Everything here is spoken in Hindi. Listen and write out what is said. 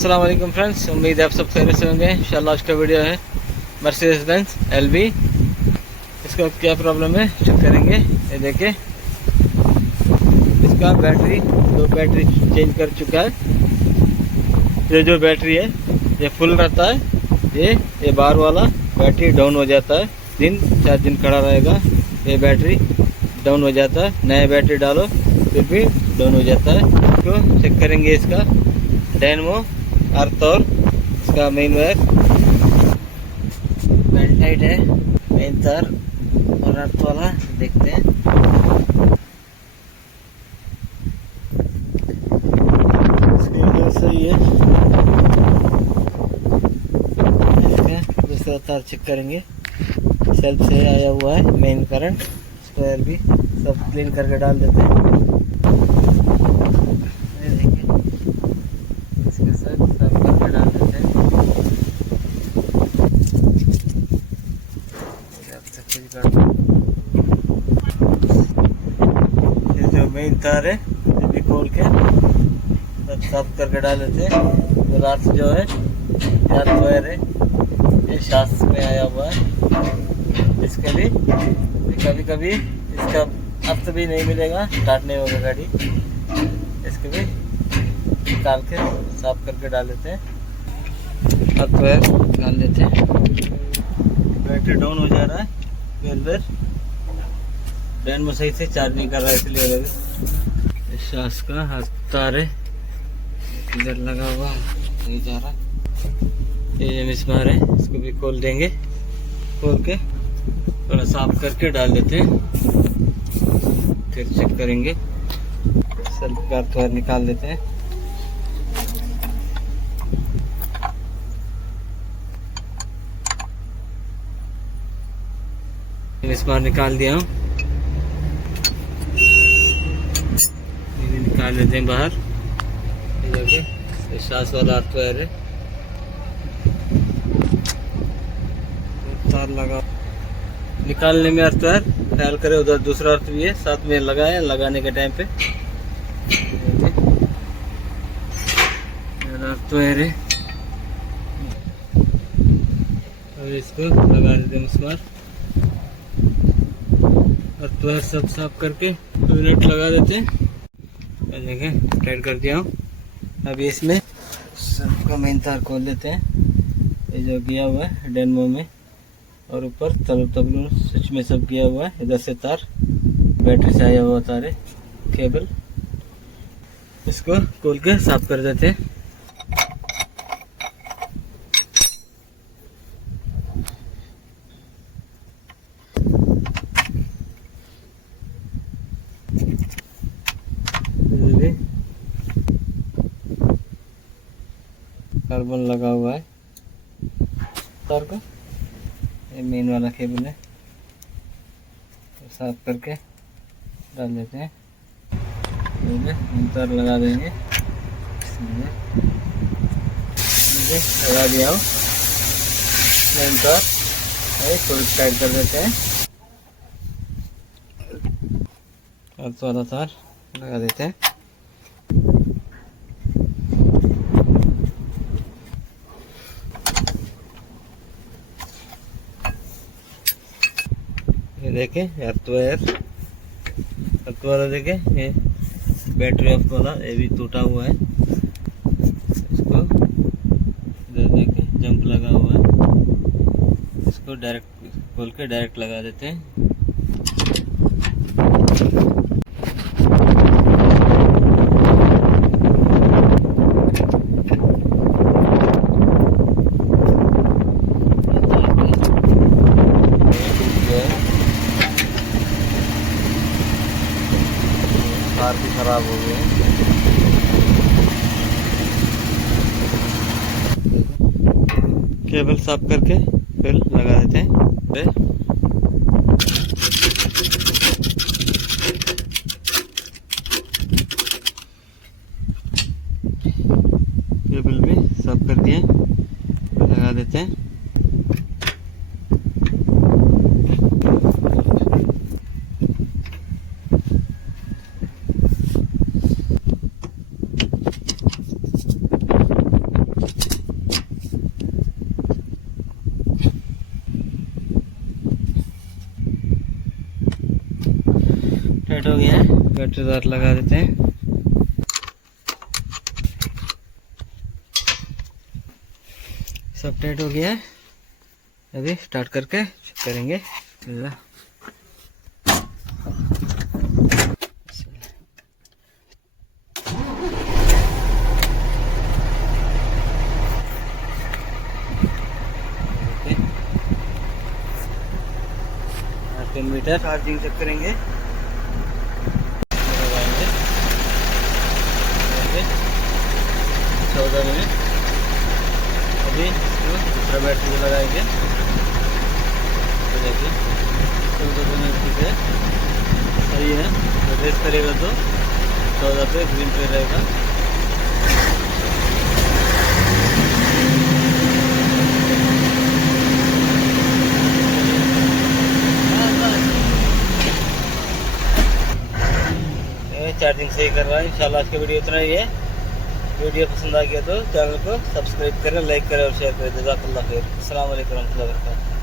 अस्सलाम वालेकुम फ्रेंड्स, उम्मीद है आप सब खैरियत से होंगे। इंशाल्लाह आज का वीडियो है मर्सिडीज बेंज LB। इसका क्या प्रॉब्लम है चेक करेंगे। ये देखिए, इसका दो बैटरी चेंज कर चुका है। ये जो बैटरी है ये फुल रहता है, ये बार वाला बैटरी डाउन हो जाता है। 4 दिन खड़ा रहेगा, ये बैटरी डाउन हो जाता है। नया बैटरी डालो फिर भी डाउन हो जाता है। तो चेक करेंगे इसका डायनेमो, अर्थ और इसका मेन वायर बेल्टाइट है, मेन तार और अर्थ वाला देखते हैं। इसकी वजह सही है। दूसरा तार चेक करेंगे, सेल्फ से आया हुआ है मेन करंट। स्क्वायर भी सब क्लीन करके डाल देते हैं। ये जो मेन तार है ये भी खोल के सब साफ करके डाल देते हैं। तो रात जो है यार वायर है, ये शाफ्ट में आया हुआ है। इसके भी कभी कभी इसका अब तो भी नहीं मिलेगा, स्टार्ट नहीं होगा गाड़ी। इसके भी निकाल के साफ करके डाल देते हैं। अब वायर डाल देते हैं। बैटरी डाउन हो जा रहा है, अंदर डायनेमो सही से चार्ज नहीं कर रहा है, इसलिए शास का हाथ तार है इधर लगा हुआ है, नहीं जा रहा। ये मिसमार है, इसको भी खोल देंगे। खोल के थोड़ा साफ करके डाल देते हैं, फिर चेक करेंगे। सेल्फ का तार निकाल देते हैं। मिसमार निकाल दिया हूँ, निकाल लेते हैं बाहर। ये शास वाला अर्थ वायर है, तार लगा निकालने में अर्थ वायर ख्याल करें। उधर दूसरा अर्थ भी है, साथ में लगाए लगाने के टाइम पे अर्थ वायर है। और इसको लगा देते हैं मिसमार। अर्थ वायर सब साफ करके नट लगा देते हैं। देखिए टाइट कर दिया हूँ। अभी इसमें सबका मेन तार खोल देते हैं। ये जो गया हुआ है डायनेमो में, और ऊपर तबलू स्विच में सब गया हुआ है। इधर से तार बैटरी से आया हुआ तार है, केबल। इसको खोल के साफ कर देते हैं। कार्बन लगा हुआ है तार का, ये मेन वाला केबल है। साफ करके डाल देते हैं। मेन तार लगा देंगे, लगा दिया हूँ मेन तार। थोड़ी टाइट कर देते हैं। अर्थ वाला तार लगा देते हैं। ये देखें अर्थ वाला देखें, ये बैटरी ऑफ वाला ये भी टूटा हुआ है। इसको इधर देखें जंप लगा हुआ है, इसको डायरेक्ट खोल के डायरेक्ट लगा देते हैं। तार भी खराब हो गए हैं। केबल साफ करके फिर लगा देते हैं। केबल भी साफ कर दिए, लगा देते हैं। टाइट हो गया है, बैटरी दार लगा देते हैं। सब टाइट हो गया है, अभी स्टार्ट करके चेक करेंगे। मीटर चार्जिंग चेक करेंगे। 14 मिनट। अभी दूसरा बैटरी लगाएंगे, 14 मिनट है, सही है। तो रेस करेगा तो 14 पे ग्रीन पे रहेगा। चार्जिंग सही कर रहा है। इंशाल्लाह आज की वीडियो इतना ही है। वीडियो पसंद आ गया तो चैनल को सब्सक्राइब करें, लाइक करें और शेयर करें। जज़ाकल्लाह खैर। अस्सलाम वालेकुम रहमतुल्लाहि व बरकातहू।